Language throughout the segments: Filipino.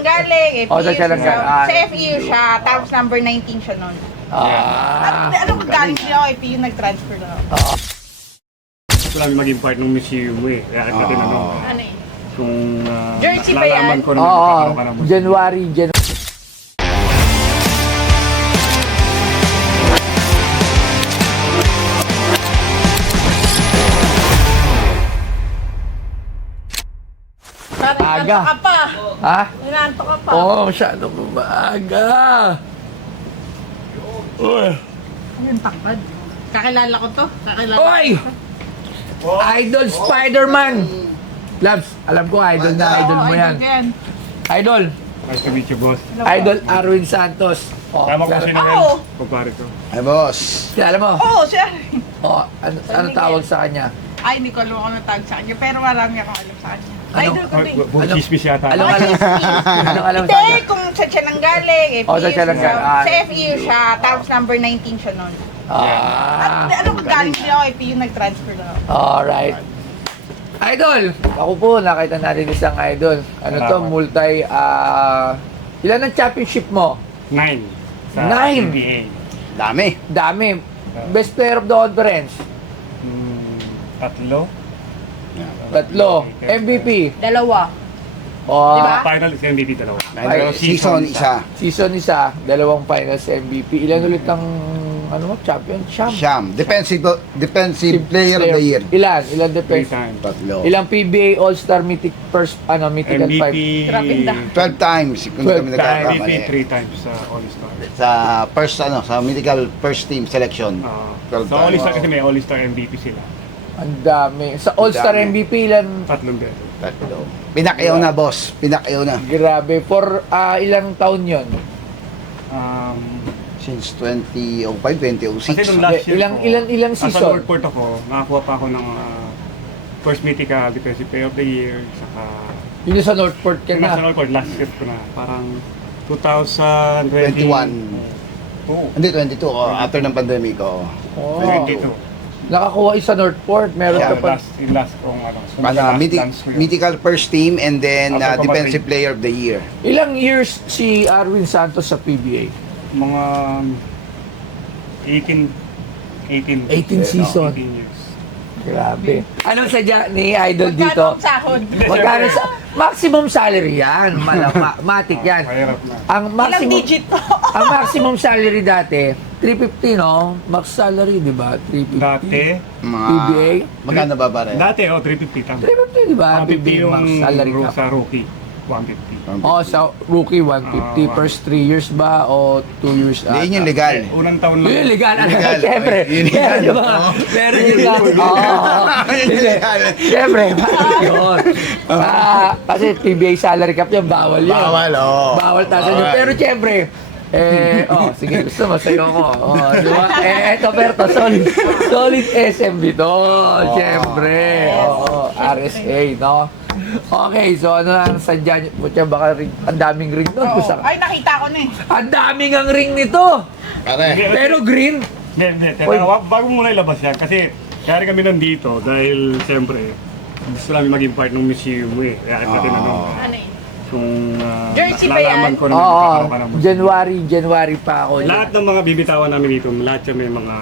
nang galing, FEU Oh, saan siya nang galing? Sa FEU siya, tapos number 19 siya nun. Ano kung galing siya ako, FEU nag-transfer na ako. Gusto namin maging part ng museum mo eh. Kaya kita tinanong Ano eh? kung Jersey ba yan? nalalaman ko na Oo, magkakaroon ka ng museum. January. Parang Aga. inantok ka pa. Ha? Inantok ka pa. Oo, masyadong maaga. Uy! Ano yung takbad? Kakilala ko to. Kakilala Oy! ko to. Idol Spider-Man! Labs, alam ko idol na idol mo yan. Idol! Nice to meet you, boss. Idol Arwin Santos. Oh, Tama ko si Oo. Noel. Kumpare ko. Ay, boss. kilala mo? Oo, siya. Oh, ano tawag sa kanya? Ay, hindi ko alam kung ano tawag sa kanya. Pero marami akong alam sa kanya. Ano? Idol ko din. Chismis yata. Alam Ay, alam. Anong alam sa Hindi, kanya? kung saan siya nang galing, FEU Oh, saan siya nang galing? Sa FEU siya, tapos number 19 siya nun. Ano kung galing siya ako, FEU nag-transfer na ako. Alright. Idol! Ako po, nakita natin isang idol. Ano to, Salamat. ilan ang championship mo? 9. Sa 9? NBA. Dami. Dami. Best player of the conference? Tatlo. Tatlo. MVP? Dalawa. Oh, Diba? Final is MVP dalawa. Pero season isa. Season isa, dalawang finals MVP. Ilan ulit ang champion? Siyam. Defensive player of the year. Ilan 3 defense? times. Tatlo. Ilang PBA All-Star Mythic Mythical MVP. 5? Trapinda. 12 times. Kung 12 kami MVP nagkakamali. 3 times sa All-Star. Sa mythical first team selection. 12 Sa All-Star times. kasi may All-Star MVP sila. Ang dami. Sa All-Star Ang dami. MVP, ilan? Tatlong beses. Tatlo. Pinakayaw na, boss. Pinakayaw na. Grabe. For ilang taon yon? Since 2005, 2006. Kasi nung last year Ilang Sa season? Northport ako, nakakuha pa ako ng first mythical defensive player of the year. Saka Yun yung sa Northport ka yung nasa na. Northport, last year ko na. Parang 2020. 21. Hindi, 22. After ng pandemic. Oh. 22. Nakakuha isa Northport. Meron ka Yeah, pa. yung last kong last ko yun. Mythical first team and then After defensive kumain. player of the year. Ilang years si Arwin Santos sa PBA? Mga 18 18 season. 18 years. Grabe. Anong sadya ni Idol dito? Magkano ang sahod? Magkano sa maximum salary yan? Matik yan. Mahirap na. Ang Ilang maximum digit to? ang maximum salary dati 350 no? Max salary, di ba? 350. Dati, PBA? Magkano ba pare? dati 350 tama. 350, di ba? 150 PBA yung max salary ka. sa rookie. 150. Oh, sa rookie 150 first 3 years ba o 2 years? Hindi, yun yung legal. Unang taon Yun lang. yung legal. Legal. Siyempre. Yun yung legal. Meron yung mga, meron yung legal. Yun yung legal. Siyempre. Yun. Kasi PBA salary cap yun, bawal yun. Bawal, oo. Bawal tasan yun. Bawal. Pero siyempre, sige, gusto mo, sa'yo ko. Di ba? Eto, Berto, solid SMB to. Siyempre. RSA, no? Okay, so ano ang sadya niyo? Putya, baka ring, ang daming ring doon. Oo. Ay, nakita ko na eh. Ang daming ang ring nito. Pare. Pero green. Hindi. Oy. Bago muna ilabas yan. Kasi kaya kami nandito dahil siyempre gusto namin maging part ng museum mo eh. Kaya kita tinanong Ano eh? kung Jersey ba nalalaman yan? ko na Oo, magkakaroon ka ng museum. January pa ako. Lahat ng mga bibitawan namin dito, lahat yan may mga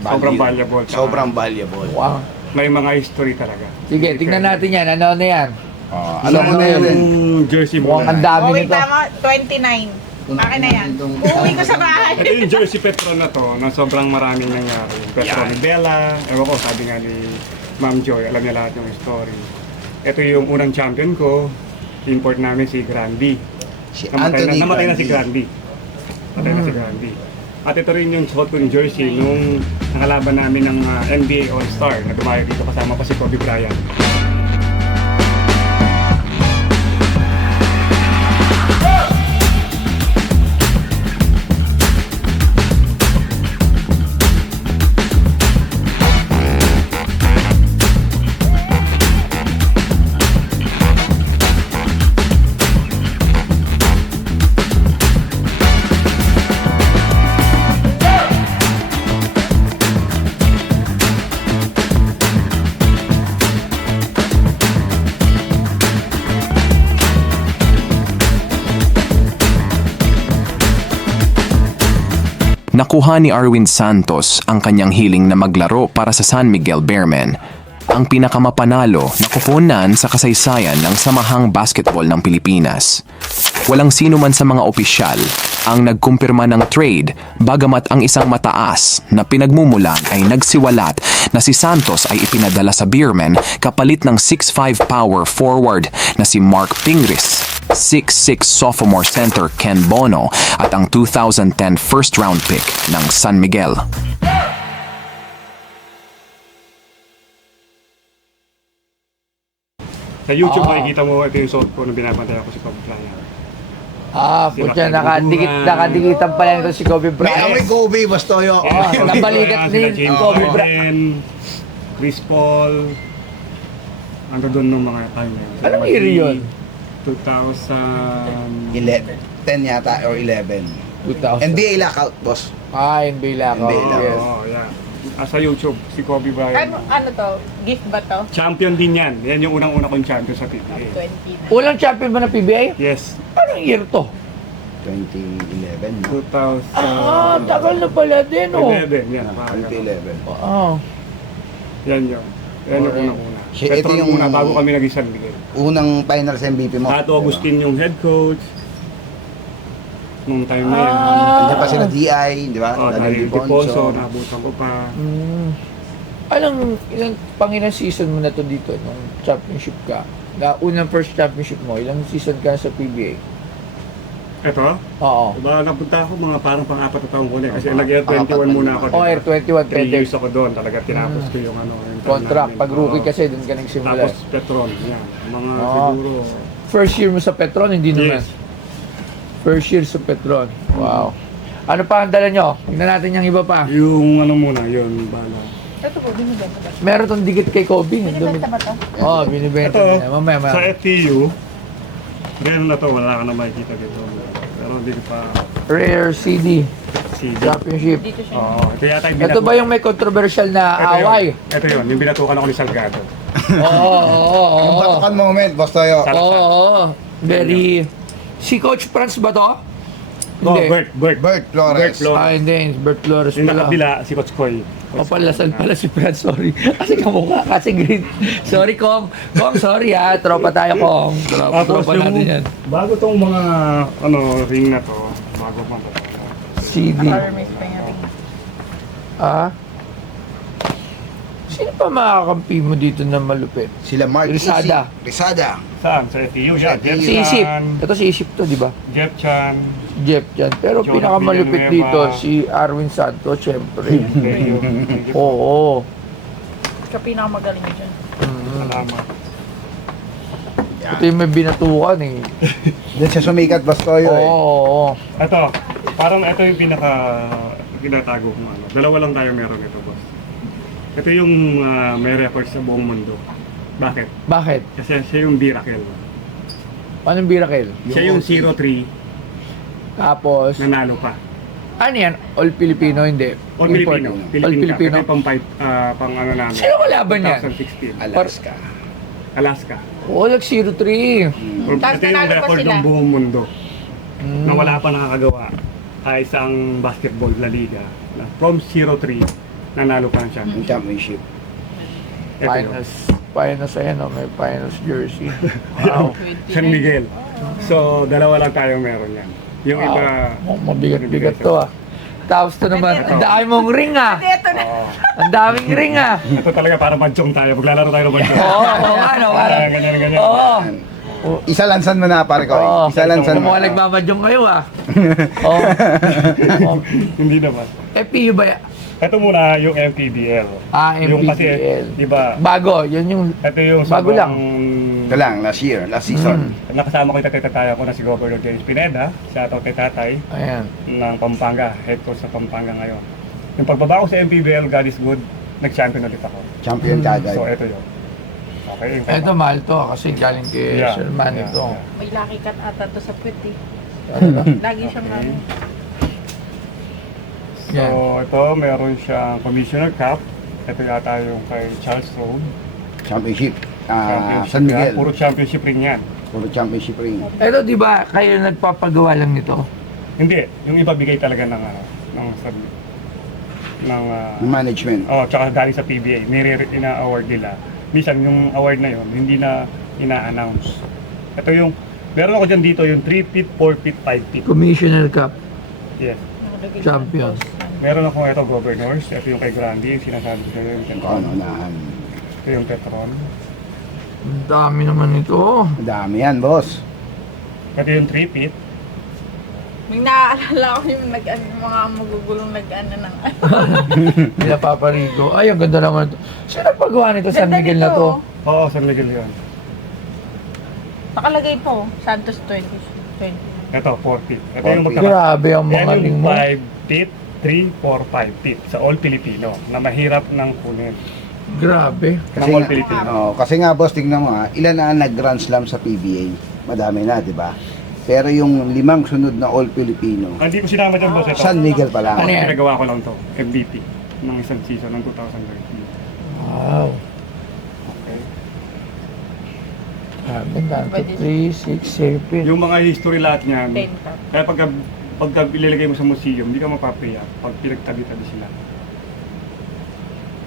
sobrang valuable. Tsaka Sobrang valuable. Wow. may mga history talaga. Sige, tingnan natin yan. Ano na yan? Alam mo na yun. Yung jersey mo. Mukhang ang dami Okay, nito. tama. 29. Akin na yan. Uuwi ko sa bahay. Ito yung jersey Petron na to, na sobrang maraming nangyari. Yung Petron ni Bella, ewan ko, sabi nga ni Ma'am Joy, alam niya lahat yung story. Ito yung unang champion ko, import namin si Grandi. Si Namatay Anthony na si Grandi. Grandi. Namatay na si Grandi. At ito rin yung suot kong jersey nung nakalaban namin ng NBA All-Star na dumayo dito kasama pa si Kobe Bryant. nakuha ni Arwin Santos ang kanyang hiling na maglaro para sa San Miguel Bearmen, ang pinakamapanalo na kuponan sa kasaysayan ng Samahang Basketball ng Pilipinas. Walang sino man sa mga opisyal ang nagkumpirma ng trade, bagamat ang isang mataas na pinagmumulan ay nagsiwalat na si Santos ay ipinadala sa Bearmen kapalit ng 6'5 power forward na si Mark Pingris, 6'6 sophomore center Ken Bono at ang 2010 first round pick ng San Miguel. Sa YouTube makikita mo, ito yung suot ko nung binabantay ako si Kobe Bryant. Putya, nakadikitan pa lang ito si Kobe May Bryant. amoy Kobe, Bastoyo. Nabalikat Sila ni James Kobe Harden, Bryant. Chris Paul, ando doon nung mga time na yun. Anong year yun? 2000... 10 yata or 11. 2000. NBA lockout, boss. NBA lang. NBA lang. Yes. Oo, yeah. Sa YouTube, si Kobe Bryant. Ano to? Gift ba to? Champion din yan. Yan yung unang-una kong champion sa PBA. 20 na. Ulang champion ba ng PBA? Yes. Anong year to? 2011. 2011. Tagal na pala din, oh. Yan. parang ganun. 2011. Yan yun. Yan yung unang-una. Ito Petron yung- muna bago kami nag-San Miguel. Unang finals MVP mo. Tato Agustin yung head coach. Nung time na yan. Nandiyan pa sila DI, di ba? Oh, dahil Diponso, nabutan ko pa. Ilang pangilang season mo na to dito nung championship ka? Na unang first championship mo, ilang season ka na sa PBA? Eto, Oo. diba napunta ako mga parang pang-apat na taong ko na. Kasi nag-Air 21 muna ako. Oh, Air 21, 3 years ako doon. Talaga tinapos ko yung ano. Yung time Contract. namin. Pag rookie Oo. kasi, doon ka nagsimula. Tapos Petron, yan. Mga Oo. siguro. First year mo sa Petron, hindi naman. Yes. First year sa Petron. Wow. Ano pa ang dala nyo? Tingnan natin yung iba pa. Yung ano muna, yun, bala. Ito po, binibenta ba? Meron tong dikit kay Kobe. Binibenta ba to? Oo, binibenta Ito, niya. Mamaya, sa mamaya. FTU, ganun na to, wala ka na makikita dito. Pero hindi ko pa Rare CD. si Championship. Dito siya. Oo, ito yata yung Ito ba yung may controversial na away? Ito yun, yung binatukan ako ni Salgado. Oo. Yung batukan moment, Bastoyo. Oo. Very... Si Coach Franz ba to? Oh, Hindi. Bert. Bert Flores. Bert Flores. Hindi. Bert Flores Yung pala. nakabila, si Coach Koy. O palasan pala si Franz, sorry. Kasi kamukha, kasi green. Sorry, Kong. Kong, sorry ha. Tropa tayo, Kong. Tropa natin yan. bago tong mga ano ring na to, bago pa to. CD. Armis pa yung ring. Ah? Sino pa makakampi mo dito na malupit? Sila Mark Rizada. Rizada. Saan? Sa FTU yan. Sa Jeff Si Isip. Chan, Ito si Isip to, di ba? Jeff Chan, Jeff yan. Pero Jonah pinakamalupit Villanueva. dito, si Arwin Santos, syempre. Leo. Oo. Siya pinakamagaling dyan. Salamat. Ito yung may binatukan eh. Diyan siya sumikat, Bastoyo eh. Oo. Ito, parang ito yung pinatago ko ano. Dalawa lang tayo meron ito, boss. Ito yung may record sa buong mundo. Bakit? Bakit? Kasi siya yung Miracle. Paano yung Birakel? Siya yung 0-3, Tapos, nanalo pa. ano yan? All Filipino, hindi. All Import. Filipino. All Filipino. Ito yung pang ano namin. Sino kalaban yan? 2016. Alaska. Alaska. Oo, like 0-3. Tapos Ito yung nanalo pa record sila. ng buong mundo Mm. na wala pa nakakagawa ay isang basketball La Liga na from 0-3 nanalo pa ng Yung championship. championship. Ito yun. Finals, ayan o, may finals jersey. Wow. San Miguel. So, dalawa lang tayong meron yan. Yung iba, Mabigat-bigat to ah. Tapos to naman, ang dami mong ring ah. Ito na. Ang daming ring ah. ito talaga para mahjong tayo. Maglalaro tayo ng mahjong. Oo, ano, parang. Ganyan. Oo. Isa lansan mo na, pare ko. Oo. Isa lansan mo. Kung mga nagmamadyong kayo ah. Oo. Hindi naman. FPU ba yan? Ito muna yung MPBL. Ah, Yung kasi, MPBL. di ba, Bago, yun yung... ito yung Bago lang. Ito lang, last year, last season. Nakasama ko yung tatataya ko na si Governor James Pineda, sa ato kay tatay, Ayan. ng Pampanga, head coach sa Pampanga ngayon. Yung pagbaba ko sa MPBL, God is good, nag-champion ulit ako. Champion kagad. So, ito yun. Okay, yung Ito mahal to kasi galing kay Yeah, Sherman yeah, ito. yeah. May lucky cut ata to sa puwet eh. Lagi siyang ano. So, ito, meron siyang Commissioner Cup. Ito yata yung kay Charles Rowe. Championship. Championship San yan. Miguel. Puro championship ring yan. Puro championship ring. Ito di ba kayo nagpapagawa lang nito? Hindi, yung iba bigay talaga ng ano, Management. tsaka galing sa PBA, ina-award nila. Minsan yung award na yon hindi na ina-announce. Ito yung, meron ako dyan dito yung 3 feet, 4 feet, 5 feet. Commissioner Cup. Yes. Nakalagay Champion. sa post. Meron ako ito, governors. Ito yung kay Grandi, yung sinasabi ko sa'yo, yung Petron. Unahan. Ito yung Petron. Ang dami naman ito. Dami yan, boss. Ito yung 3 feet. May naaalala ko yung mga magugulong nag-ano ng Nila Paparigo. Ay, ang ganda naman ito. Sino nagpagawa nito? San Ganda Miguel na nito. to? Oo, San Miguel yun. Nakalagay po, Santos 20. Ito, 4 feet. Ito 4 yung feet. Grabe ang Yan mga yung mo. 5 feet, 3, 4, 5 feet sa All Filipino na mahirap ng kunin. Grabe. Ng All nga, Filipino. kasi nga boss, tingnan mo ilan na ang nag-Grand Slam sa PBA? Madami na, di ba? Pero yung 5 sunod na All Filipino, Hindi ko sinama dyan, boss. Ito. San Miguel pa lang. Ano yan? Pinagawa ko lang to, MVP ng isang season ng 2013. Wow. Okay. Grabe, dami. 3, 6, 7. Yung mga history lahat niyan, 10 cup. kaya pagka ilalagay mo sa museum, hindi ka mapapayak pag pinagtabi-tabi sila.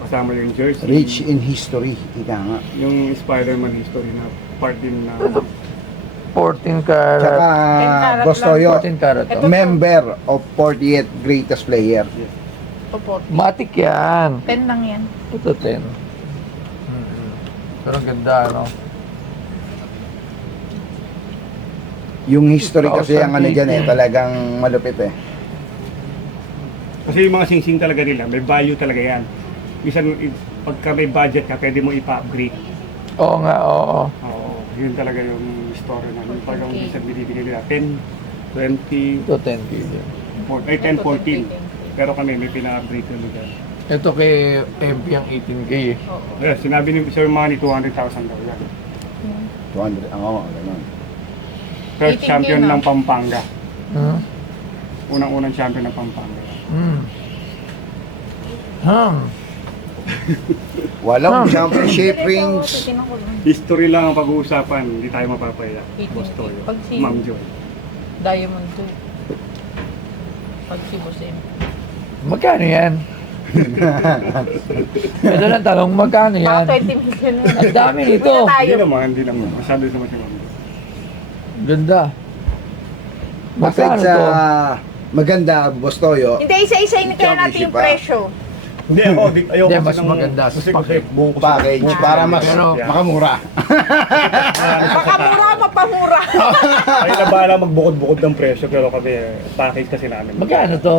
Kasama yung jersey, Rich in history, ika nga. yung Spider-Man history na part din na 14 karat. Tsaka, 10 karat boss lang. Toyo, 14 karat. Ito to. po. member of 40th greatest player. Opo. Matik yan. 10 lang yan. Ito 10. Pero ang ganda, no? Yung history kasi ang ano dyan 2018. talagang malupit kasi yung mga sing-sing talaga nila, may value talaga yan. Minsan, pagka may budget ka, pwede mo ipa-upgrade. Oo nga, oo. Oo, yun talaga yung story na. Yung parang minsan binibigay nila 10, 20, Ito 10 kilo. 10, 14. Pero kami, may pina-upgrade kami dyan. Ito kay MP ang 18K eh. Yeah, sinabi ni Sir Manny, 200,000 daw yan. 200, ganun. First 18K champion na. ng Pampanga. Hmm? Unang-unang champion ng Pampanga. Hmm. Walang championship rings. History lang ang pag-uusapan, hindi tayo mapapaya. 18K. Boss Toyo. Pag si- Ma'am Joy. Diamond 2. Pag si Bosim. Magkano yan? Ito lang tanong, magkano yan? Mga 20 million. Ang dami nito. Muna tayo. Hindi naman. Masyado naman si Ma'am Joy. Ganda. Aside Magkano sa to? maganda, boss Toyo, Hindi, isa-isa yun kaya natin yung Championship, presyo. Hindi ako, ayoko Hindi, kasi mas ng- maganda sa Kasi package. buong package para mas Pero- makamura. Baka mura, mapamura. Ay na bahala magbukod-bukod ng presyo pero kami package kasi namin. Magkano to?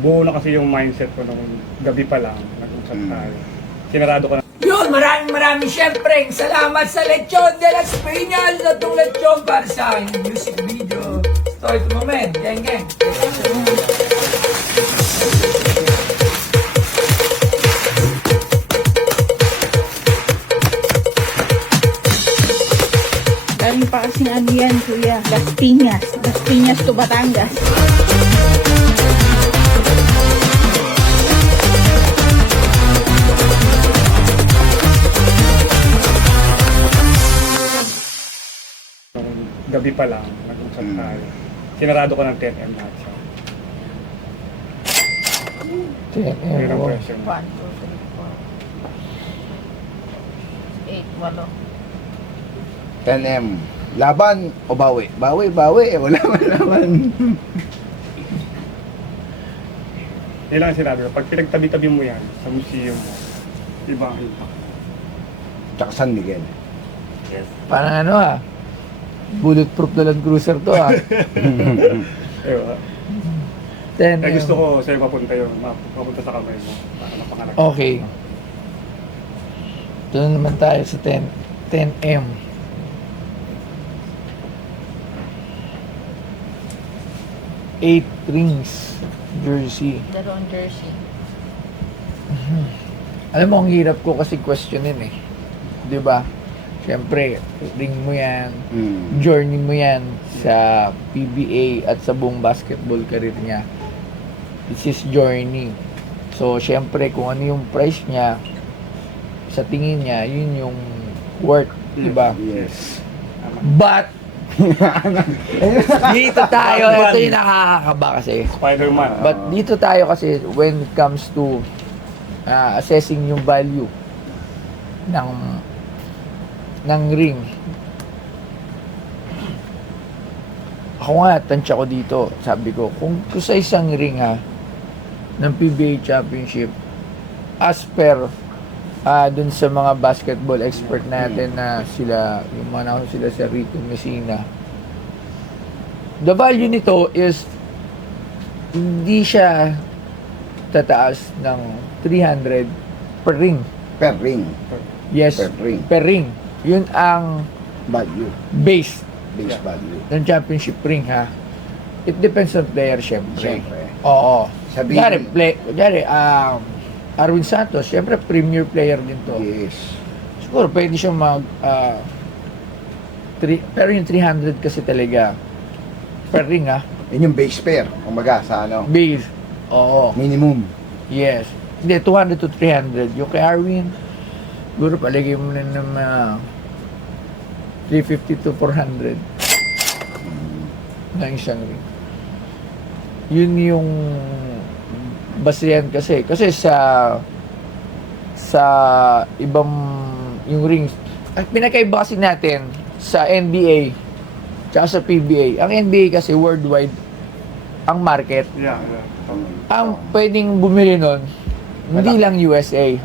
Buo na kasi yung mindset ko nung gabi pa lang nag-usap tayo. Sinarado ko na Yun, maraming syempre salamat sa Lechon de las Piñas na itong lechon para sa aking music video. Story to moment, geng. Galing pa kasing ano yan, kuya. Las Piñas. Las Piñas to Batangas. nung gabi pa lang nag-usap tayo. Sinarado ko ng 10M lahat siya. Yun ang presyo. 1, 2, 3, 4. 8, 8. 10M. Laban o bawi? Bawi. Wala man laban. Yun lang ang sinabi ko. Pag pinagtabi-tabi mo yan sa museum mo, iba ang impact. Tsaka San Miguel. Parang ano bulletproof na Land Cruiser to Ewa. 10 Kaya gusto ko sa'yo mapunta yun. Mapunta sa kamay mo. Para mapanganak. Okay. Doon naman tayo sa 10M. Eight rings jersey. Dalawang jersey. Alam mo, ang hirap ko kasi questionin eh. 'Di ba? Siyempre, ring mo yan, journey mo yan sa PBA at sa buong basketball career niya. This is journey. So, siyempre, kung ano yung price niya, sa tingin niya, yun yung worth, di ba? Yes. Tama. But, Dito tayo, ito yung nakakakaba kasi. Spider-Man. But dito tayo kasi when it comes to assessing yung value ng ring. Ako nga, tansya ko dito. Sabi ko, kung sa isang ring ng PBA Championship, as per dun sa mga basketball expert natin na sila, yung mga nakon sila sa Rico Messina, the value nito is hindi siya tataas ng 300 per ring. Per ring. Yes, Per ring. per ring. Yun ang Value. base Base value. ng championship ring It depends on player, syempre. Siyempre. Oo. Sabihin- Kunyari, Arwin Santos, syempre premier player din to. Yes. Siguro pwede siyang pero yung 300 kasi talaga per ring Yun yung base pair. Kumbaga sa ano, base. Oo. minimum. Yes. Hindi, 200 to 300. Yung kay Arwin, siguro palagay mo na ng 350 to 400 na isang ring. Yun yung basehan kasi. Kasi sa ibang yung rings, at pinakaiba kasi natin sa NBA tsaka sa PBA. Ang NBA kasi worldwide ang market. Yeah. Ang pwedeng bumili nun, hindi lang USA.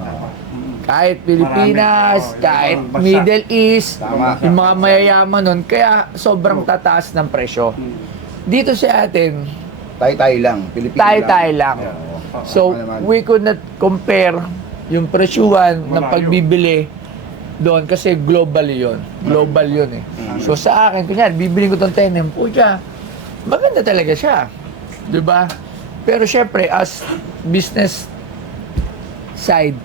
Kahit Pilipinas, Marami. kahit Basta. Middle East, Tama. yung mga mayayaman nun, kaya sobrang tataas ng presyo. Dito sa atin, Tayo-tayo lang. Pilipino tayo-tayo lang. Oo. So, Ano naman? we could not compare yung presyuhan ng Malayo. pagbibili doon kasi global yun. Global yun eh. So, sa akin, kunyari, bibili ko itong tenem, pucha, maganda talaga siya. Diba? Pero syempre, as business side,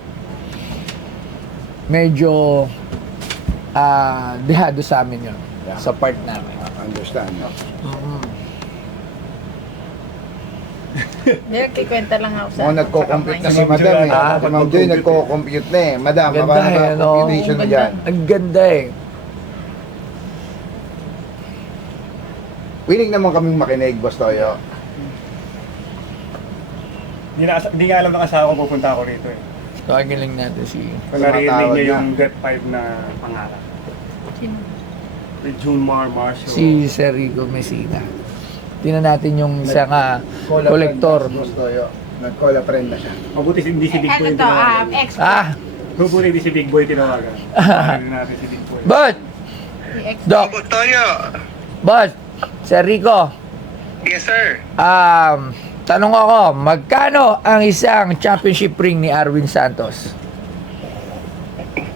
medyo dehado sa amin yun. Yeah. Sa part namin. Understand. No? Hindi, kikwenta lang ako sa... Mukhang nagko-compute na si Ma'am Madam Joy, eh. ah, Si Ma'am Joy nagko-compute na eh. Madam, Ganda paano ba eh, ang no? computation mo dyan? Ang ganda eh. Willing naman kaming makinig, Boss Toyo. Hindi nga alam ng asawa ko pupunta ako rito eh. Tawagin natin si... Kung narinig Tumatawag niya na. yung Get 5 na pangalan. With Junmar Marshall. Si Sir Rico Messina. Tingnan natin yung isang collector. Boss Toyo. Nag-call a friend na siya. Mabuti hindi si Big Boy Ano to, tinawagan. expert. Mabuti hindi si Big Boy tinawagan. Tawagin natin si Big Boy. But, Doc, Toyo. but, Sir Rico, Yes, sir. tanong ako, magkano ang isang championship ring ni Arwin Santos?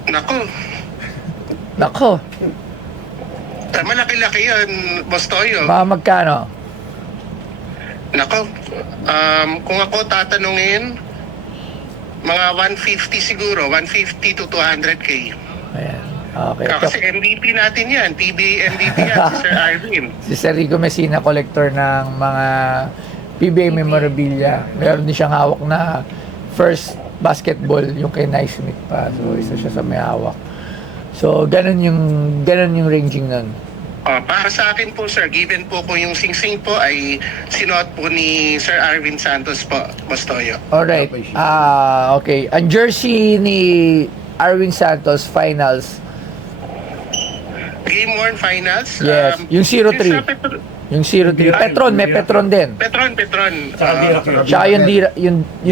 Naku, Nako, malaki-laki yan, Boss Toyo. mga magkano? Naku, kung ako tatanungin, mga 150 siguro, 150 to 200K. Ayan. Okay. Kasi MVP natin yan, PBA MVP yan, si Sir Arvin. Si Sir Rico Messina, collector ng mga PBA memorabilia. Meron din siyang hawak na first basketball, yung kay Naismith pa. So, isa siya sa may hawak. So, ganun yung ranging nun. Para sa akin po, sir, given po ko yung sing-sing po ay sinuot po ni Sir Arvin Santos po, Boss Toyo. Alright. Okay. Ang jersey ni Arwin Santos finals, Game worn finals. yes, yung 03. Yung 03. Petron, may Petron din. Petron. Saka Miracle. Tsaka yung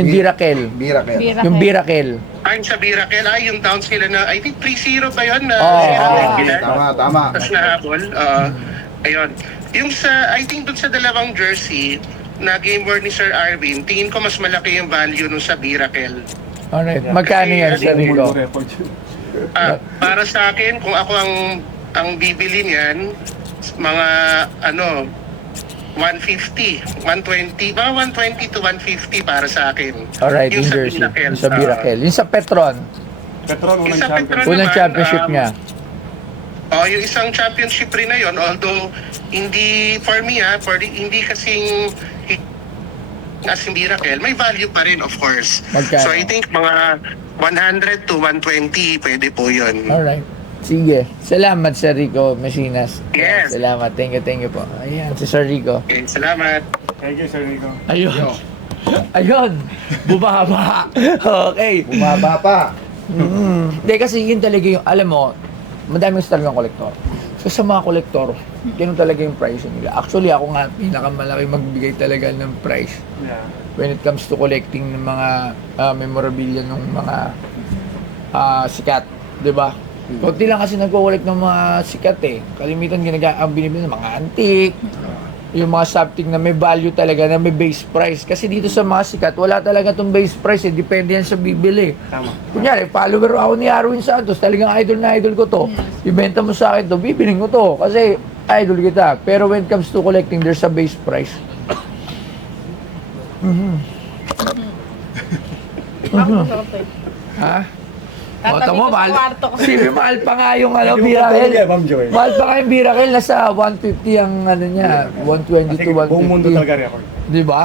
Dirakel. Birakel. Yung Birakel. Ayun sa Birakel, yung downs nila na, I think 3-0 pa yun na Tama. tapos nahabol. Ayun. Yung sa, I think dun sa dalawang jersey na game board ni Sir Arvin, tingin ko mas malaki yung value nung sa Birakel. Alright. Magkano yan, Sir Rico? Para sa akin, kung ako ang bibili niyan, mga 150, 120, mga 120 to 150 para sa akin. Alright, yung sa jersey. Birakel. Yung sa Birakel. Yung sa Petron. Petron, unang Isa champion. Petron. Unang naman, championship niya. Yung isang championship rin na yun, although hindi for me hindi kasing as in Miracle, may value pa rin of course. Magkano? So I think mga 100 to 120 pwede po yun. Alright. Sige. Salamat, Sir Rico Mesinas. Yes. Salamat. Thank you po. Ayan, si Sir Rico. Okay, salamat. Thank you, Sir Nico. Ayun. Ayun. Bumaba. Okay. Bumaba pa. Hindi kasi yun talaga yung, alam mo, madaming gusto talagang kolektor. So sa mga kolektor, ganun talaga yung pricing nila. Actually, ako nga, pinakamalaki magbigay talaga ng price Yeah. when it comes to collecting ng mga memorabilia ng mga sikat. Diba? Kunti lang kasi nagko-collect ng mga sikat eh. Kalimitan ang binibili ng mga antique, yung mga something na may value talaga, na may base price. Kasi dito sa mga sikat, wala talaga itong base price eh. Depende yan sa bibili. Tama. Kunyari, follower ako ni Arwin Santos, talagang idol na idol ko to. Ibenta mo sa akin to, bibiling ko to. Kasi idol kita. Pero when it comes to collecting, there's a base price. Ha? O, tamo, mahal. Sige, mahal pa nga yung Hindi mo Birakel. patulog Ma'am Joy. Mahal pa nga yung Birakel, nasa 150 ang ano niya, 120 Kasi to buong mundo 150. talaga record. Di ba?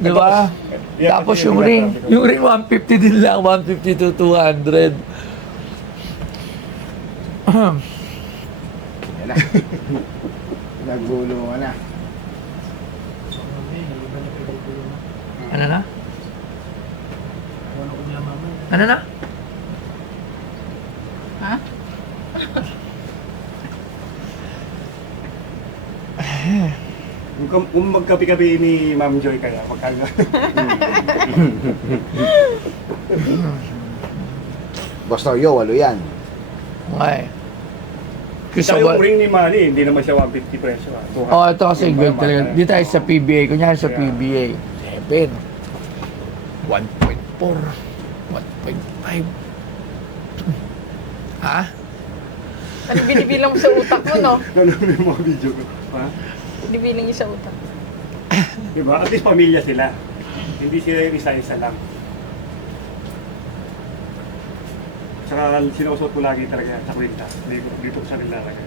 Di ba? Yeah, Tapos kasi yung yung ring, binata. yung ring 150 din lang, 150 to 200. Yan na. Nagulo ka na. Ano na? Ano na? Ha? Kung magkapi-kapi ni Ma'am Joy kaya, magkano? Basta yo, walo yan. Okay. Sa yung ring ni Manny, hindi naman siya 150 presyo. Oh, ito kasi Yung good mga talaga. mata. Di tayo sa PBA. Kunyari sa Yeah. PBA. 7. 1.4. 1.5. Ha? Ano binibilang mo sa utak mo, no? Nanonood yung mga video ko. Ha? Binibilang niya sa utak. Diba? At least pamilya sila. Hindi sila yung isa-isa lang. Saka sinuusot ko lagi talaga sa kwintas. Dito ko sa nilalagay.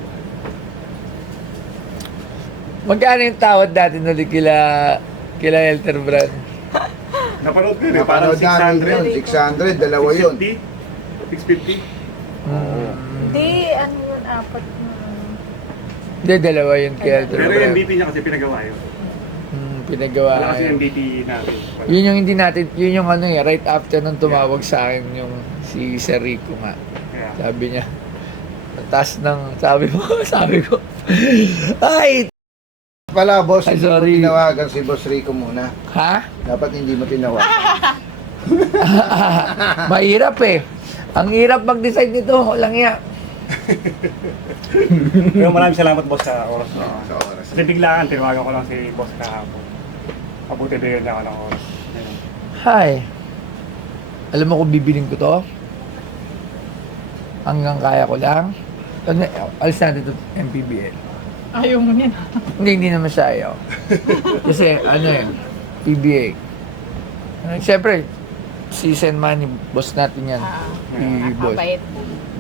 Magkano yung tawad dati na kila Elter Brand? Napanood ko yun eh. Napanood namin yun. 600, dalawa yun. 650? Hindi, ano yun, apat na. Hindi, dalawa yun kay Elter Pero yung Brand. MVP niya kasi pinagawa yun. Pinagawa Wala kasi yun. yung MVP natin. Yun yung hindi natin, yun yung ano eh, right after nung tumawag sa akin yung si Sir Rico nga. Kaya, Sabi niya, ang taas ng, sabi mo, sabi ko, ay, Pala, boss, Ay, hindi mo sorry. tinawagan si Boss Rico muna. ha? Dapat hindi mo tinawagan. Mahirap eh. Ang hirap mag-decide nito, walang iya. pero maraming salamat boss sa oras mo. Sa oras. Kasi biglaan, tinawagan ko lang si boss kahapon. Abuti din niya ako ng oras. Ayun. Hi. Alam mo kung bibiling ko to? Hanggang kaya ko lang. Alis natin ito MPBL. Ayaw mo niyan. Hindi naman siya ayaw. Kasi ano eh, PBA. Siyempre, si Sen Manny, boss natin yan. Si boss, Mabait.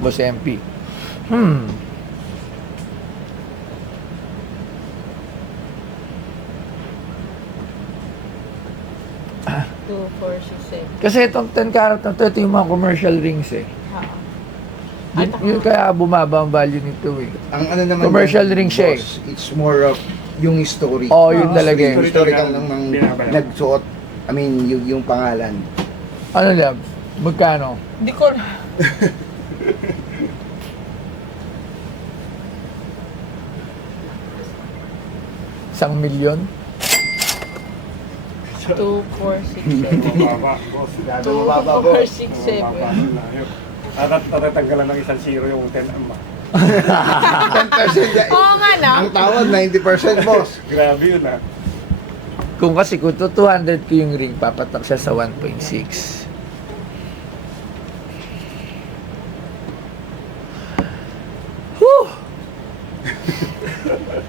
boss MP. 2, 4, 6, 7. Kasi itong 10 karat na ito yung mga commercial rings eh. Ha. Yun kaya bumaba ang value nito eh. Ang ano naman Commercial yan, ring siya eh. boss, it's more of yung history. Oo, yun talaga eh. Historical lang ng Binabayaran. nagsuot. I mean, yung pangalan. Ano lang, magkano? Hindi ko. Isang milyon? 2, 4, 6, 7. Mababa, boss. 2, mababa, 4, boss. 6, Mababa 7. na yun. Tatatanggalan ng isang zero yung 10 amma. 10%. Oo nga na. Ang tawad, 90% boss. Grabe yun ah. Kung kasi kung to 200 ko yung ring, papatak siya sa 1.6. Whew!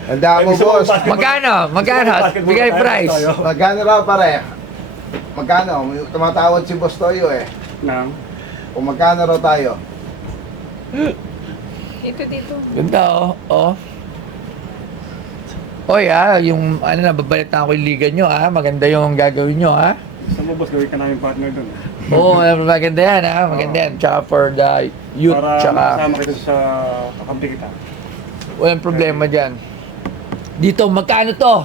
Handa mo, boss. Magkano? Magkano? Bigay price. Magkano raw pare? Magkano? May tumatawad si Boss Toyo eh. Nang? Kung magkano raw tayo? Dito. Ganda oh. Oh. Oy yung ano na, babalik na ako yung liga nyo maganda yung gagawin nyo Gusto mo boss, gawin ka namin partner dun. Oo, maganda yan maganda yan. Tsaka for the youth, Para tsaka makasama kita sa kakampi kita. walang problema dyan. Dito, magkano to?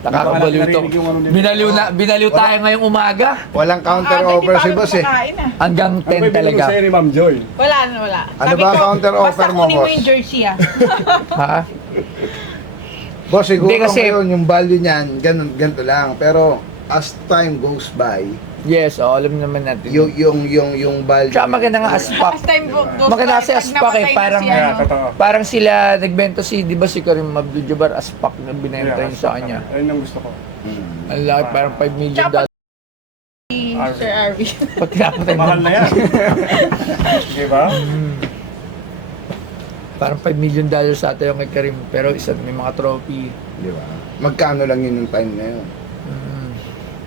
Nakakabaliw to. Narinig yung ano nila. Binaliw tayo ngayong umaga. Walang counter Ah, offer hindi si pa boss kami eh. kumakain, ah. Hanggang Ano ba 10 yung talaga. sa'yo ni Ma'am Joy? Wala. Ano ba ang counter offer mo, basta kunin mo boss? yung jersey, ah. Ha? Boss, siguro Hindi kasi- ngayon yung value niyan, ganito lang. Pero as time goes by, Yes, alam naman natin. yung value. Tsaka maganda nga aspak. Last time goes Maganda by, kasi pag aspak namatay eh, na parang- si, ano, Yeah, totoo. Parang sila nagbenta di ba si Karim Abdul-Jabbar, aspak na binenta yun sa kanya. Ayun ang gusto ko. Ang laki, parang 5 million Tsaka dollars. si Sir Arvin. Pag tinapatay mo, Mahal na yan. Di ba? parang 5 million dollars ata yung kay Karim. Pero isa may mga trophy. Di ba? Magkano lang yun yung time na yun?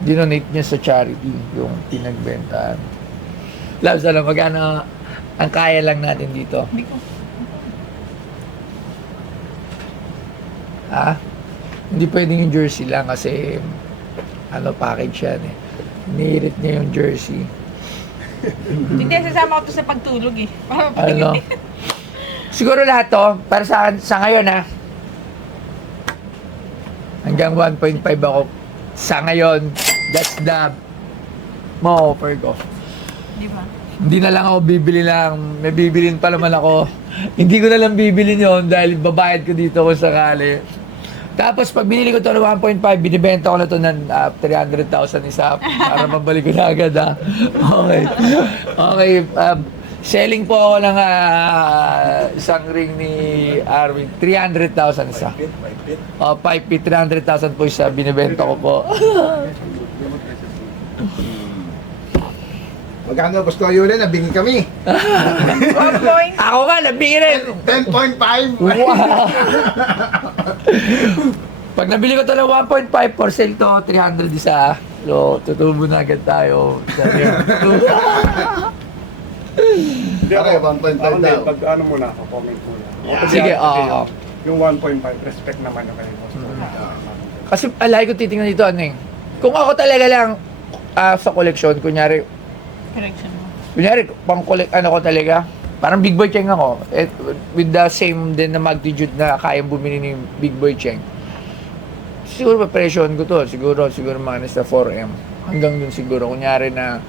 Dinonate niya sa charity yung pinagbentahan. Labs, alam, magkano ang kaya lang natin dito? Hindi ko. Ha? Hindi pwedeng yung jersey lang kasi package yan eh. Nihirit niya yung jersey. Hindi, sasama ko to sa pagtulog eh. Para Ano? Siguro lahat to, para sa ngayon ha. Hanggang 1.5 ako. Sa ngayon, that's the ma-offer ko. Di ba? Hindi na lang ako bibili lang. May bibilin pa naman ako. Hindi ko na lang bibilin yon dahil babayad ko dito kung sakali. Tapos pag binili ko ito ng 1.5, binibenta ko na ito ng 300,000 isa para mabalik ko na agad ha. Okay. Okay. Selling po ako ng isang ring ni Arwin. 300,000 isa. 5 feet, 300,000 po isa. Binibenta ko po. Magkano, boss ko yun? Nabingi kami. 1 point. Ako nga, nabingi rin. 10.5. Wow! Pag nabili ko ito ng 1.5, for sale to, 300 isa. So, tutubo na agad tayo. Hindi Okay, ako, 1.5 ako daw. Pag ano muna ako, comment muna. Sige, oo. Yung 1.5, respect naman yung kay boss. Kasi alay ko titingnan dito, ano eh. Kung ako talaga lang sa koleksyon, kunyari, Correction mo. pang ano ko talaga, parang Big Boy Cheng ako. With the same din na magnitude na kayang bumili ni Big Boy Cheng. Siguro pa-presyon ko to. Siguro mga nasa 4M. Hanggang dun siguro. Kunyari na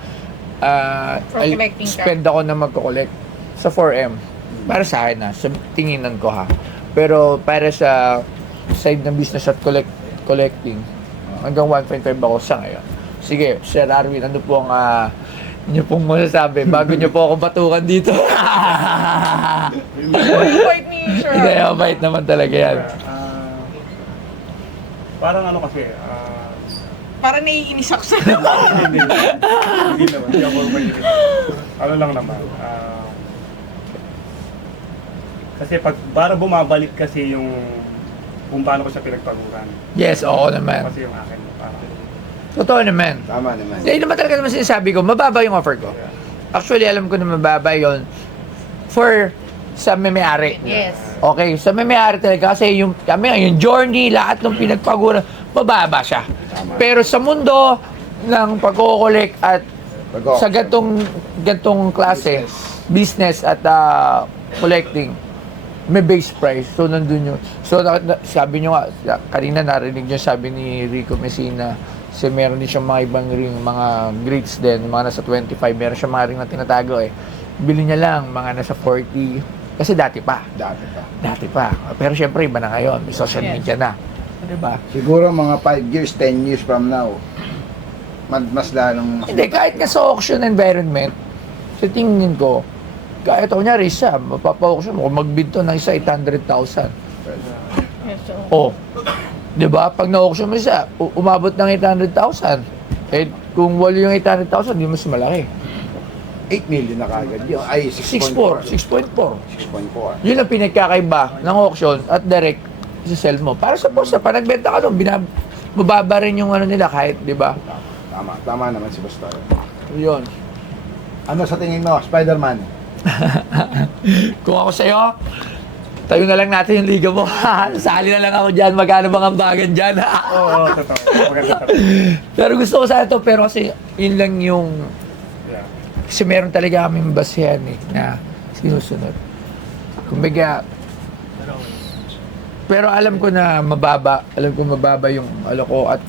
For collecting ka. spend ako na magko-collect sa 4M. Para sa akin sa tinginan ko ha. Pero para sa side ng business at collecting, hanggang 1.5 ako sa ngayon. Sige, Sir Arvin, ano po ang inyo pong masasabi bago nyo po ako batukan dito? Point ni Sir Hindi, Arvin. mabait naman talaga yan. Parang ano kasi, Parang naiinis ako sa hindi naman, hindi ako mahilig. Ano lang naman, kasi para bumabalik kasi yung kung paano ko siya pinagpaguran. Yes, oo naman. Kasi yung akin, parang Totoo naman. Tama naman. Hindi naman talaga naman sinasabi ko, mababa yung offer ko. Actually, alam ko na mababa yon for sa may-ari. Yes. Okay, sa may-ari talaga kasi yung journey, lahat ng pinagpaguran, mababa siya. Pero sa mundo ng pagko-collect at sa gantong klase, business at collecting, may base price. So, nandun yun. So, sabi nyo nga, kanina narinig nyo, sabi ni Rico Messina, kasi meron din siyang mga ibang ring, mga grades din, mga nasa 25, meron siyang mga ring na tinatago eh. Bili niya lang, mga nasa 40, kasi dati pa. Dati pa. Pero syempre, iba na ngayon, may social media na. Diba? Siguro mga 5 years, 10 years from now, mas lalong... Hindi, kahit nga sa auction environment, sa tingin ko, kahit ako niya, isa, mapapa-auction mo, kung magbid to ng isa, 800,000. Yes, so, Oh, di ba? Pag na-auction mo isa, umabot ng 800,000. Eh, kung wala yung 800,000, di mas malaki. 8 million na kagad yun. Ay, 6.4. 6.4. 6.4. Yun ang pinagkakaiba ng auction at direct isa-sell mo. Para sa posta, pa nagbenta ka doon, mababa rin yung ano nila kahit, di ba? Tama naman si Pastor. Yun. Ano sa tingin mo, Spider-Man? Kung ako sa'yo, tayo na lang natin yung liga mo. Sali na lang ako dyan, magkano bang ambagan dyan. oo, totoo. Maganda talaga. Pero gusto ko sana to, pero kasi yun lang yung Yeah. Kasi meron talaga kaming basehan eh, na sinusunod. Kumbaga, pero alam ko na mababa. Alam ko mababa yung ko at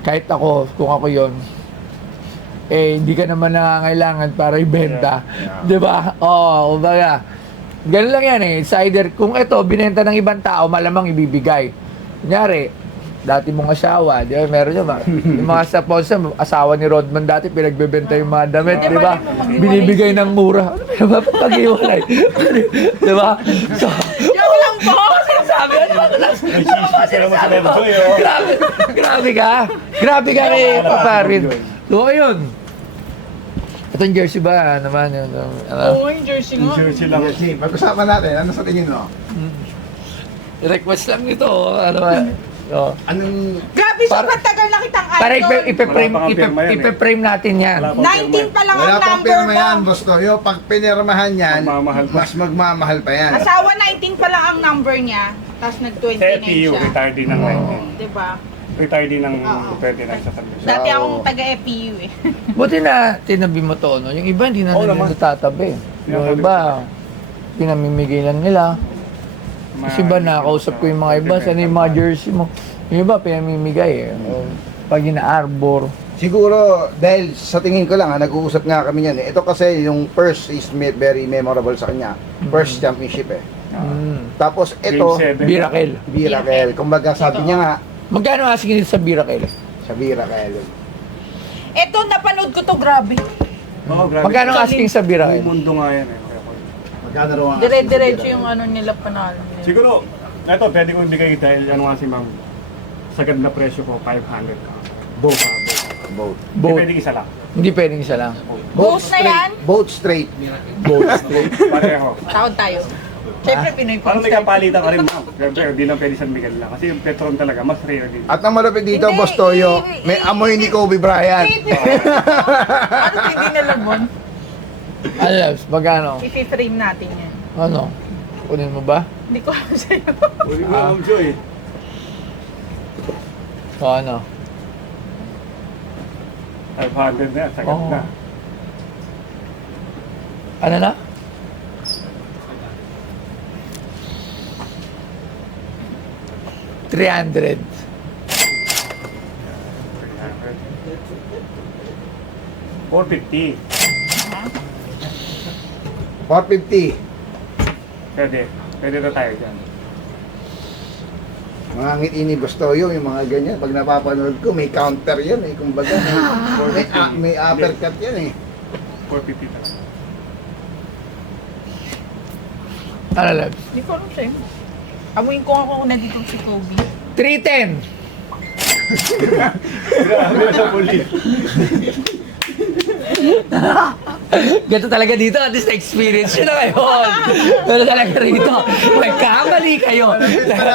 kahit ako, kung ako yon eh, hindi ka naman nangangailangan para ibenta. Di ba? Oo, kumbaga, ganun lang yan eh. It's either, kung ito, binenta ng ibang tao, malamang ibibigay. Kunyari, dati mong asawa, di ba? Meron yun ba? Yung mga sponsor, asawa ni Rodman dati, pinagbebenta yung mga damit, di ba? Binibigay ng mura. Ano ba yun? Ba't pag-iwalay? Di ba? So, Joke lang po! sinasabi, ano ba? Sinasabi mo? Grabe ka. Grabe ka kay Paparin. So, ayun. Itong jersey ba naman yun? Oo, yung jersey nga. Jersey lang. Yes, pag-usapan natin, ano sa tingin mo? Request lang nito. Ano ba? Oh. Anong Grabe, sobrang tagal na kitang idol. Para Wala pa kang pirma yan eh. ipe-frame natin yan. Wala pa. 19 pa lang ang wala pang number pirma mo. yan, boss Toyo. Pag pinirmahan yan, Magmamahal pa. mas magmamahal pa yan. Asawa 19 pa lang ang number niya, tapos nag-29 FPU, siya. retired din ng 19. Diba? Retired din ng Oo. 29 sa tabi. Dati So, akong taga-FPU eh. Buti na tinabi mo to, no? Yung iba hindi na Oo nila naman. natatabi. Yung Yung iba, pinamimigay lang nila. Kasi ba nakausap ko yung mga iba, sana yung mga jersey mo. Yung iba, pinamimigay eh. Pag ina-arbor. Siguro, dahil sa tingin ko lang, nag-uusap nga kami yan eh. Ito kasi yung first is very memorable sa kanya. First championship eh. Tapos ito, Game 7. Birakel. Birakel. Kumbaga sabi niya nga, Magkano asking nito sa Birakel? sa Birakel. Eto, napanood ko to, grabe. Oo, grabe. Magkano asking sa Birakel? Buong mundo nga yan eh. Magkano raw ang Dire-diretso asking sa yung ano nila panalo nila. Siguro, ito, pwede ko ibigay dahil ano nga si ma'am, sagad na presyo ko, 500. Both ha, both. Boat. Hindi Boat. pwedeng isa lang. Hindi pwedeng isa lang. Boat na yan? Boat straight. Boat straight. Pareho. Tawad tayo. Siyempre, Pinoy Parang may Ponsel. kapalitan ka rin ma'am. Siyempre, hindi lang pwede San Miguel lang. Kasi yung Petron talaga, mas rare din. At ang malapit dito, Hindi, Boss Toyo, may amoy ni Kobe Bryant. Ano hindi na labon? Alam, magkano? I-frame natin yan. Ano? Kunin mo ba? Hindi ko alam sa'yo. Uli mo, ma'am Joy. O ano? 500 na yan, sagad Oo. na. Ano na? $300. 450. 450. Pwede. Pwede na tayo dyan. Mga ngiti ni Boss Toyo, yung mga ganyan. Pag napapanood ko, may counter yan eh. Kumbaga, may uppercut yan eh. 450 na. Ano, Labs? Hindi ko alam sa'yo. Amuin ko ako kung nandito si Kobe. 310. Grabe sa pulis. Ganito talaga dito, at least na-experience yun na ngayon. Pero talaga rito, nagkamali kayo.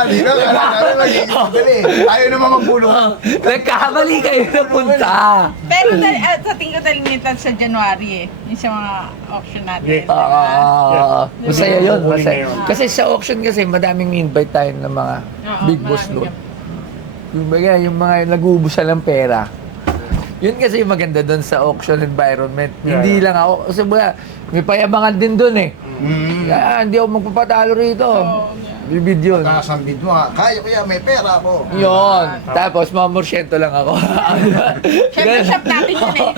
Dito, kailangan magiging madali. Tayo naman magbulong. Nagkamali kayo na punta. Pero sa tingin ko talinitan sa January eh. Yung sa mga auction natin. Yeah. Masaya yun, Huli masaya. ngayon. Kasi sa auction kasi, madaming invite tayo ng mga Oo, big boss marami doon. Yung mga nag-uubusan ng pera. Yun kasi yung maganda doon sa auction environment. Hindi lang ako, kasi may payabangan din doon eh. Kaya hindi ako magpapatalo rito. Bibid yun. Kakasambid mo ha. Kaya kaya may pera ako. Yun. Tapos mamorsyento lang ako. Siyempre, shop natin yun eh.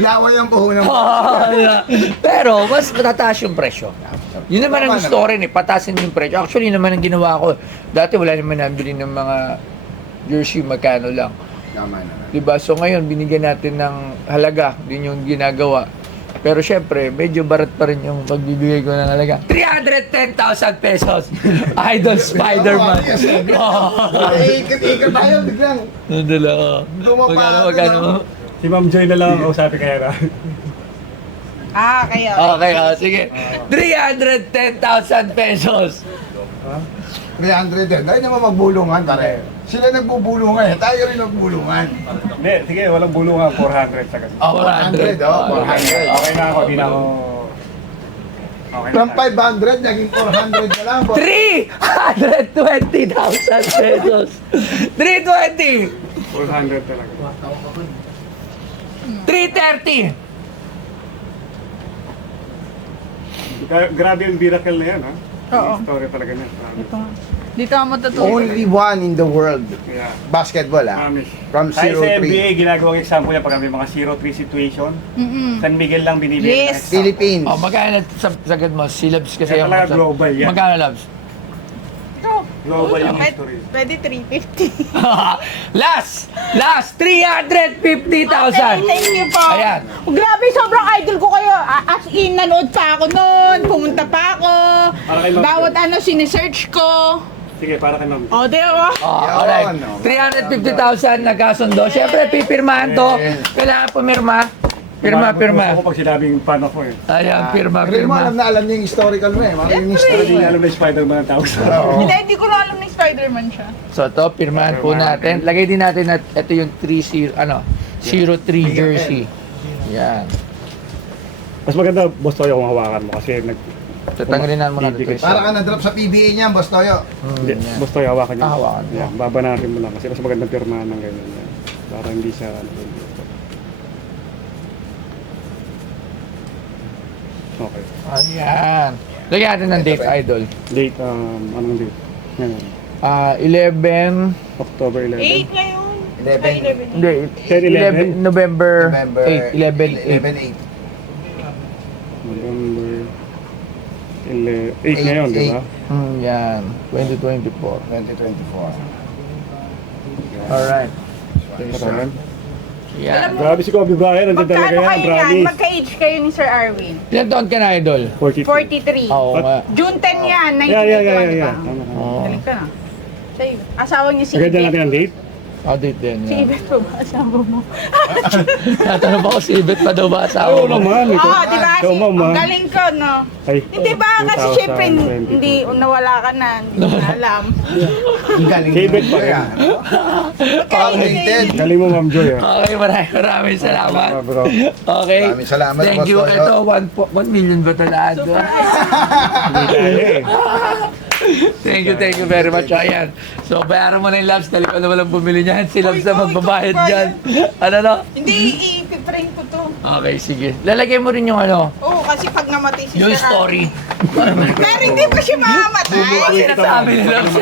Laway ang puhunan mo. Pero mas matataas yung presyo. Yun naman ang gusto ko rin eh, patasin yung presyo. Actually, yun naman ang ginawa ko. Dati wala naman nabili ng mga jersey, magkano lang. Tama naman. Diba? So ngayon, binigyan natin ng halaga. Din yung ginagawa. Pero syempre, medyo barat pa rin yung pagbibigay ko ng halaga. 310,000 pesos! Idol Spider-Man! Ikot-ikot tayo biglang. Nandala ko. Magkano? Si Ma'am Joy na lang ang kausapin kaya na. Kaya. Okay, sige. 310,000 pesos! 300 din. Tayo naman magbulungan pare. Sila nagbubulungan eh. Tayo rin nagbulungan. Hindi, sige, walang bulungan. 400 sa kasi. 400 oh. 400. Okay na ako, di na ako... Okay na From tayo. 500, naging 400 na lang. 320,000 pesos! 320! 400 talaga. 330! Grabe yung miracle na yan, ha? Oo. Yung story talaga niya. Grabe. Ito nga. Dito nga matutunan. Only one in the world. Yeah. Basketball, Promise. From Kahit sa NBA, 0-3. ginagawang example yan pag may mga 0-3 situation. Mm-mm. San Miguel lang binibigyan Yes. ng example. Philippines. Oh, magkano sagad mo? Silabs kasi Kaya talaga global yan. Magkano labs? Ito. Global yung Pwede- history. Pwede 350. last! 350,000! Thank you po. Ayan. Grabe, sobrang idol ko kayo. As in, nanood pa ako noon. Pumunta pa ako. Para kay Ma'am Bawat sinesearch ko. Sige, para kay Ma'am. O, di ba? Oh, Yan, alright. no? 350,000 nagkasundo. Siyempre, pipirmahan to. Kailangan pumirma. Pirma. Ako pag sinabing fan ako eh. Ayan, pirma. Pero mo alam na alam niya yung historical mo eh. Mga yung Pero history hindi mo niya eh. alam na Spider-Man ang tawag sa Oo. Hindi ko na alam na Spider-Man siya. So, to, pirmahan po natin. Lagay din natin at ito yung 03 jersey. Yan. Mas maganda, boss Toyo, kung hawakan mo kasi Tatanggalin mo na ito. Bibigay Para ka na-drop sa PBA niya, Boss Toyo. Hindi, boss Toyo, hawakan niyo. Hawakan. Yeah, babanatin mo lang kasi mas magandang pirmahan ng ganyan. Yan. Para hindi siya Okay. Ayan. Lagyan natin ng date, idol. Date, anong date? Ngayon. 11... October 11. 8 ngayon. 11. Ay, 11. Hindi, 11? November November 8. 11, 11-8. 8. November 8 ngayon, di ba? Yan. 2024. 2024. Alright. Ayan. Yan. Grabe si Kobe Bryant, ang ganda Magkano talaga yan, kayo yan? promise. Magka-age kayo ni Sir Arwin. Ilan taon ka na, idol? 43. 43. Oo nga. June 10 yan, 1981, Yeah. di ba? Tama. Oo. Galing ka na. Sa'yo. Asawa niya si Maganda natin Ibet. ang date. Date din. Si Yan. Ibet po ba? Asawa mo. Tatanong ba ako si Ibet pa daw ba asawa Oo mo? naman. Ito. Oo, di ba? Ikaw, mama. Ang galing ko, no? Ay, Hindi ba? Kasi 2022. syempre, hindi, nawala ka na. Hindi na alam. Ang galing Kibet pa rin. yan. Pag-rated. Galing mo, Ma'am Joy. Okay, maraming salamat. Bro. Okay. Maraming salamat, Thank Boss you. Toyo. Ito, 1 million ba ito lahat? Thank you very much. Ayan. So, bayaran mo na yung Labs. Dali ko na walang bumili niyan. Si Labs na magbabayad dyan. Ano no? Hindi, i-frame ko to. Okay, sige. Lalagay mo rin yung ano, Oo, kasi pag namatay si yung Sir story. Arwin. Pero hindi pa siya mamamatay. Sinasabi ni Labs.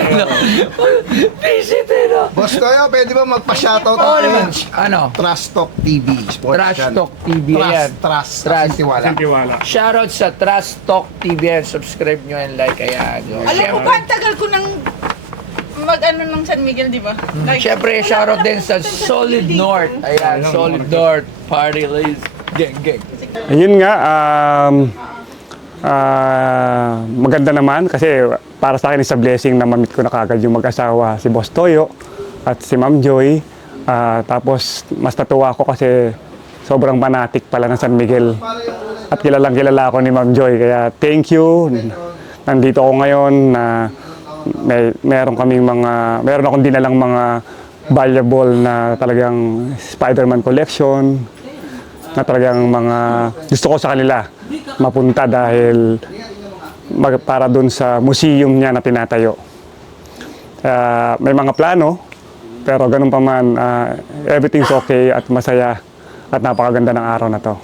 Visit eh, no? Boss Toyo, pwede ba magpa-shoutout Oo naman. page? Ano? Trust Talk TV. Sports Trash channel. Talk TV. Ayan. Trust. Trust. Tiwala. Tiwala. Shoutout sa Trash Talk TV. Ayan. Subscribe nyo and like. Ayan. Alam mo ba, ang tagal ko nang mag-ano ng San Miguel, di ba? Like, Siyempre, shoutout din sa Solid North. Ayan, Solid North. Party Lays. Gang. Ayun nga, maganda naman kasi para sa akin is a blessing na mamit ko na kagad yung mag-asawa si Boss Toyo at si Ma'am Joy. Tapos mas natuwa ako kasi sobrang fanatic pala ng San Miguel at kilala ako ni Ma'am Joy. Kaya thank you. Nandito ako ngayon na meron akong dinalang mga valuable na talagang Spider-Man collection na talagang mga gusto ko sa kanila mapunta dahil para dun sa museum niya na tinatayo. May mga plano, pero ganun pa man, everything's okay at masaya at napakaganda ng araw na to.